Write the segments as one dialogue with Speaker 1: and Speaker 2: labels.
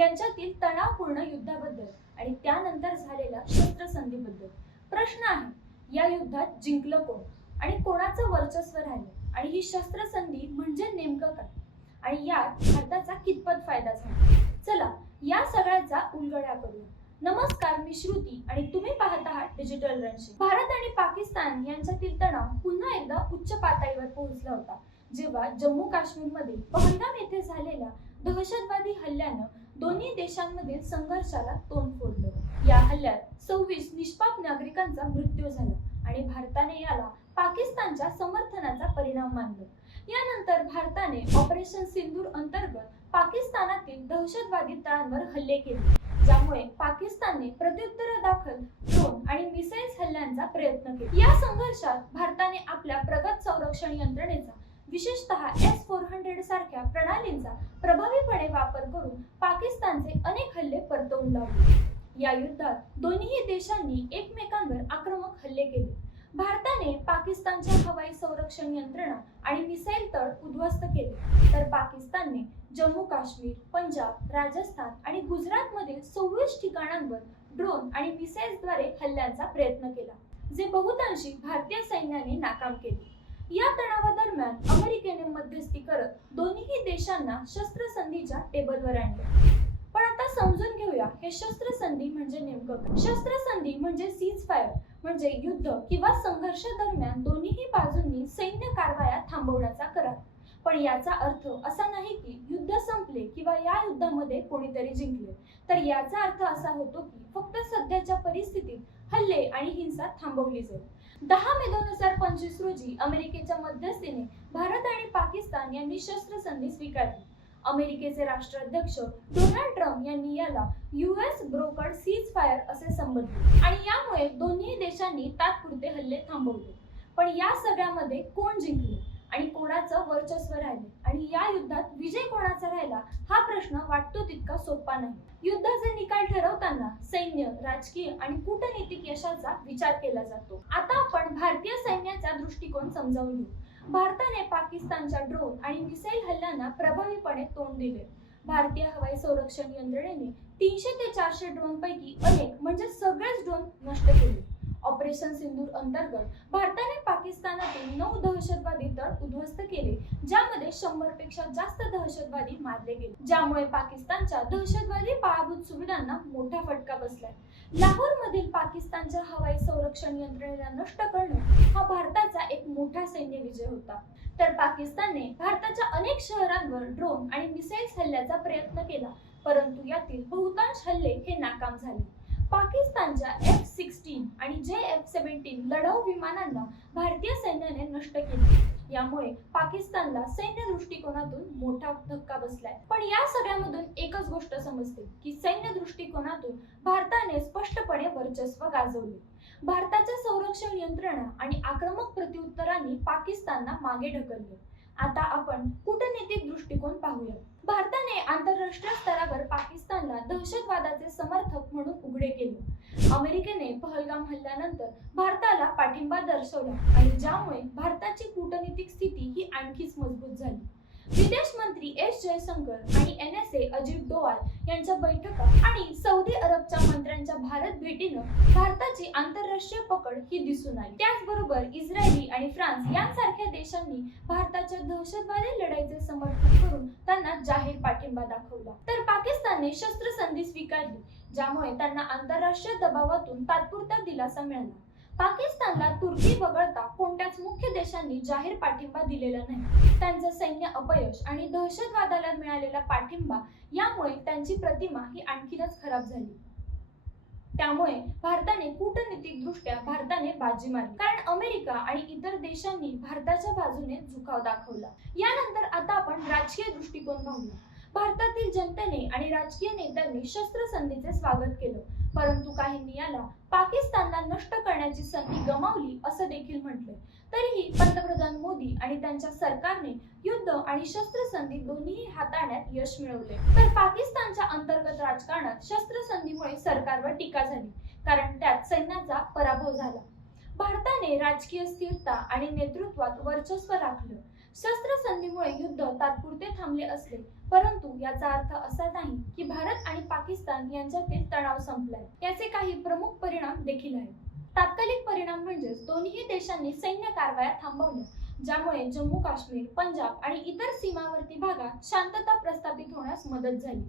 Speaker 1: यांच्यातील तणावपूर्ण युद्धाबद्दल आणि त्यानंतर झालेल्या शस्त्रसंधीबद्दल. प्रश्न आहे या युद्धात जिंकलं कोण? आणि कोणाचं वर्चस्व राहिलं? आणि ही शस्त्रसंधी म्हणजे नेमकं काय? आणि यात भारताचा कितपत फायदा झाला? चला या सगळ्याचा उलगडा करूया. नमस्कार मी श्रुती आणि तुम्ही पाहत आहात डिजिटल रणशी भारत आणि पाकिस्तान यांच्यातील तणाव पुन्हा एकदा उच्च पातळीवर पोहोचला होता जेव्हा जम्मू काश्मीरमध्ये पहलगाम येथे झालेल्या दहशतवादी हल्ल्यानं दोन्ही देशांमधील संघर्षाला तोंड फोडलं. या हल्ल्यात सव्वीस निष्पाप नागरिकांचा मृत्यू झाला आणि भारताने याला पाकिस्तानच्या समर्थनाचा परिणाम मानलं. यानंतर भारताने ऑपरेशन सिंदूर अंतर्गत पाकिस्तानातील दहशतवादी तळांवर हल्ले केले ज्यामुळे पाकिस्तानने प्रत्युत्तर दाखल ड्रोन आणि मिसाईल्स हल्ल्यांचा प्रयत्न केला. या संघर्षात भारताने आपल्या प्रगत संरक्षण यंत्रणेचा विशेषतः एस फोर हंड्रेड सारख्या प्रणालींचा प्रभावीपणे वापर करून पाकिस्तानचे अनेक हल्ले परतवून लावले. या युद्धात दोन्ही देशांनी एकमेकांवर आक्रमक हल्ले केले. भारताने पाकिस्तानच्या हवाई संरक्षण यंत्रणा आणि मिसाईल तळ उद्ध्वस्त केले. तर पाकिस्तानने जम्मू काश्मीर पंजाब राजस्थान आणि गुजरातमधील सव्वीस ठिकाणांवर ड्रोन आणि मिसाईल्सद्वारे हल्ल्यांचा प्रयत्न केला जे बहुतांशी भारतीय सैन्याने नाकाम केले. या तणावादरम्यान अमेरिकेने मध्यस्थी करत दोन्ही देशांना शस्त्रसंधीच्या टेबलवर आणले. पण आता समजून घेऊया हे शस्त्रसंधी म्हणजे नेमकं काय? शस्त्रसंधी म्हणजे सीज फायर म्हणजे युद्ध किंवा संघर्ष दरम्यान दोन्ही बाजूंनी सैन्य कारवाया थांबवण्याचा करार. पण याचा अर्थ असा नाही की युद्ध संपले किंवा या युद्धामध्ये कोणीतरी जिंकले. तर याचा अर्थ असा होतो की फक्त सध्याच्या परिस्थितीत हल्ले आणि हिंसा थांबवली जाईल. दहा मे दोन हजार पंचवीस रोजी अमेरिकेच्या मध्यस्थीने भारत आणि पाकिस्तान यांनी शस्त्रसंधी स्वीकारली. अमेरिकेचे राष्ट्राध्यक्ष डोनाल्ड ट्रम्प यांनी याला युएस ब्रोकर सीज फायर असे संबोधले आणि यामुळे दोन्ही देशांनी तात्पुरते हल्ले थांबवले. पण या सगळ्यामध्ये कोण जिंकले आणि कोणाचं वर्चस्व राहिले आणि या युद्धात विजय कोणाचा राहिला हा प्रश्न वाटतो तितका सोपा नाही. युद्धाचे निकाल ठरवताना सैन्य राजकीय आणि कूटनीतिक यशाचा विचार केला जातो. आता आपण भारतीय सैन्याचा दृष्टिकोन समजावून घेऊ. भारताने पाकिस्तानच्या ड्रोन आणि मिसाईल हल्ल्यांना प्रभावीपणे तोंड दिले. भारतीय हवाई संरक्षण यंत्रणेने तीनशे ते चारशे ड्रोन पैकी अनेक म्हणजे सगळेच ड्रोन नष्ट केले. ऑपरेशन सिंदूर अंतर्गत भारताने पाकिस्तानातील नऊ दहशतवादी तळ उद्ध्वस्त केले ज्यामध्ये शंभरपेक्षा जास्त दहशतवादी मारले गेले. ज्यामुळे पाकिस्तानच्या दहशतवादी पायाभूत सुविधांना मोठा फटका बसलाय. लाहोर मधील पाकिस्तानच्या हवाई संरक्षण यंत्रणेला नष्ट करणे हा भारताचा एक मोठा सैन्य विजय होता. तर पाकिस्तानने भारताच्या अनेक शहरांवर ड्रोन आणि मिसाईल्स हल्ल्याचा प्रयत्न केला परंतु यातील बहुतांश हल्ले हे नाकाम झाले. पाकिस्तानच्या एफ सिक्स्टीन आणि जे एफ सेव्हन्टीन लढाऊ विमानांना भारतीय सैन्याने नष्ट केले. यामुळे पाकिस्तानला सैन्य दृष्टिकोनातून मोठा धक्का बसलाय. पण या सगळ्यामधून एकच गोष्ट समजते की सैन्य दृष्टिकोनातून भारताने स्पष्टपणे वर्चस्व गाजवले. भारताच्या संरक्षण यंत्रणा आणि आक्रमक प्रत्युत्तरांनी पाकिस्तानला मागे ढकलले. आता आपण कूटनीतिक दृष्टिकोन पाहूया भारत आंतरराष्ट्रीय स्तरावर पाकिस्तानला दहशतवादाचे समर्थक म्हणून उघडे केले. अमेरिकेने पहलगाम हल्ल्यानंतर भारताला पाठिंबा दर्शवला आणि ज्यामुळे भारताची कूटनीतिक स्थिती ही आणखीच मजबूत झाली. विदेश मंत्री एस जयशंकर आणि N S A Ajit Doval यांच्या बैठका आणि सौदी अरबच्या मंत्र्यांच्या भारत भेटीनं भारताची आंतरराष्ट्रीय पकड ही दिसून आली. त्याचबरोबर इस्रायली आणि फ्रान्स यांसारख्या देशांनी भारताच्या दहशतवादी लढाईचे समर्थन करून त्यांना जाहीर पाठिंबा दाखवला. तर पाकिस्तानने शस्त्रसंधी स्वीकारली ज्यामुळे त्यांना आंतरराष्ट्रीय दबावातून तात्पुरता दिलासा मिळाला. पाकिस्तानला तुर्की वगळता कोणत्याच मुख्य देशांनी जाहीर पाठिंबा दिलेला नाही. त्यांचं सैन्य अपयश आणि दहशतवादाला मिळालेला पाठिंबा यामुळे त्यांची प्रतिमा ही आणखीनच खराब झाली. त्यामुळे भारताने कूटनीतिक दृष्ट्या भारताने बाजी मारली. कारण अमेरिका आणि इतर देशांनी भारताच्या बाजूने झुकाव दाखवला. यानंतर आता आपण राजकीय दृष्टिकोन पाहूया. भारतातील जनतेने आणि राजकीय नेत्यांनी शस्त्रसंधीचे स्वागत केलं. परंतु काहींनी याला पाकिस्तानला नष्ट करण्याची संधी गमावली असं देखील म्हटलंय. तरीही पंतप्रधान मोदी आणि त्यांच्या सरकारने युद्ध आणि शस्त्रसंधी दोन्ही हाताळण्यात यश मिळवले तर पाकिस्तानच्या अंतर्गत राजकारणात शस्त्रसंधीमुळे सरकारवर टीका झाली कारण त्यात सैन्याचा पराभव झाला. भारताने राजकीय स्थिरता आणि नेतृत्वात वर्चस्व राखलं. शस्त्रसंधीमुळे युद्ध तात्पुरते थांबले असले परंतु याचा अर्थ असा नाही की भारत आणि पाकिस्तान यांच्यातील तणाव संपलाय. याचे काही प्रमुख परिणाम देखील आहेत. तात्कालिक परिणाम म्हणजे दोन्ही देशांनी सैन्य कारवाया थांबवल्या ज्यामुळे जम्मू काश्मीर पंजाब आणि इतर सीमावर्ती भागात शांतता प्रस्थापित होण्यास मदत झाली.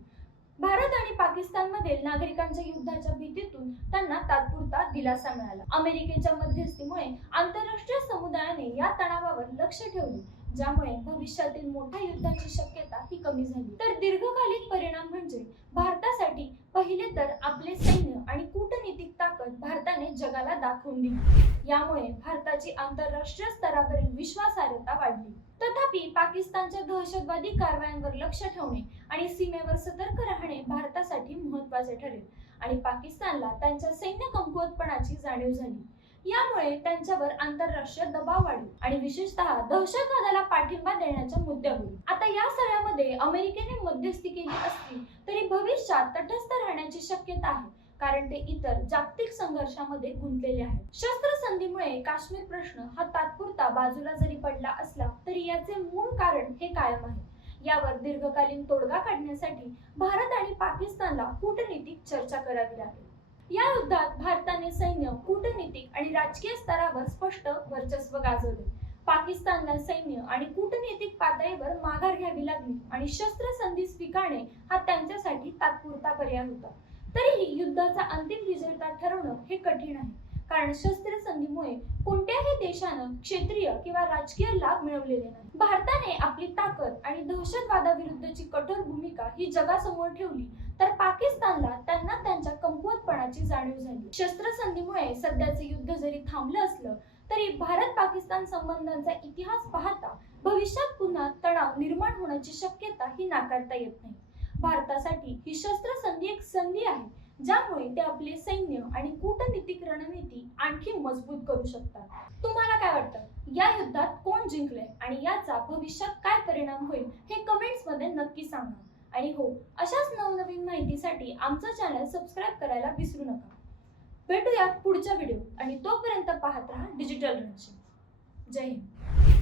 Speaker 1: भारत आणि पाकिस्तानमधील नागरिकांच्या युद्धाच्या भीतीतून त्यांना तात्पुरता दिलासा मिळाला. अमेरिकेच्या मध्यस्थीमुळे आंतरराष्ट्रीय समुदायाने या तणावावर लक्ष ठेवले. ज्यामुळे भविष्यातील मोठ्या युद्धाची शक्यता ही कमी झाली. तर दीर्घकालीन परिणाम म्हणजे भारतासाठी पहिले तर आपले सैन्य आणि कूटनीतिक ताकद भारताने जगाला दाखवून दिली. यामुळे भारताची आंतरराष्ट्रीय स्तरावरील विश्वासार्हता वाढली. तथापि पाकिस्तानच्या दहशतवादी कारवायांवर लक्ष ठेवणे आणि सीमेवर सतर्क राहणे भारतासाठी महत्त्वाचे ठरेल आणि पाकिस्तानला त्यांच्या सैन्य कमकुवतपणाची जाणीव झाली. यामुळे त्यांच्यावर आंतरराष्ट्रीय दबाव वाढेल आणि विशेषतः दहशतवादाला पाठिंबा देण्याच्या मुद्द्यावरून आता या सगळ्यामध्ये अमेरिकेने मध्यस्थी केली असली तरी भविष्यात तटस्थ राहण्याची शक्यता आहे कारण ते इतर जागतिक संघर्षामध्ये गुंतलेले आहेत. शस्त्र संधीमुळे काश्मीर प्रश्न हा तात्पुरता बाजूला जरी पडला असला तरी याचे मूळ कारण हे कायम आहे. यावर दीर्घकालीन तोडगा काढण्यासाठी भारत आणि पाकिस्तानला कूटनीतिक चर्चा करावी लागेल. या युद्धात भारताने सैन्य कूटनीतिक आणि राजकीय स्तरावर स्पष्ट वर्चस्व गाजवले. पाकिस्तानला सैन्य आणि कूटनीतिक पातळीवर माघार घ्यावी लागली आणि शस्त्रसंधी स्वीकारणे हा त्यांच्यासाठी तात्पुरता पर्याय होता. तरीही युद्धाचा अंतिम विजेता ठरवणं हे कठीण आहे. कारण शस्त्रसंधीमुळे कोणत्याही देशानं क्षेत्रीय किंवा राजकीय लाभ मिळवलेले नाही. भारताने आपली ताकद आणि दहशतवादाविरुद्धची कठोर भूमिका ही जगासमोर ठेवली तर पाकिस्तानला त्यांना त्यांच्या कमकुवतपणाची जाणीव झाली. शस्त्रसंधीमुळे सध्याचे युद्ध जरी थांबलं असलं तरी भारत पाकिस्तान संबंधांचा इतिहास पाहता भविष्यात पुन्हा तणाव निर्माण होण्याची शक्यता ही नाकारता येत नाही. भारतासाठी ही शस्त्रसंधी एक संधी आहे ज्यामुळे ते आपले सैन्य आणि कूटनीतिक रणनीती आणखी मजबूत करू शकतात. तुम्हाला काय वाटतं? या युद्धात कोण जिंकले आणि याचा भविष्यात काय परिणाम होईल हे कमेंट्समध्ये नक्की सांगा. आणि हो अशाच नवनवीन माहितीसाठी आमचं चॅनल सबस्क्राईब करायला विसरू नका. भेटूयात पुढच्या व्हिडिओ आणि तोपर्यंत पाहत राहा डिजिटल रणशिंग जय हिंद.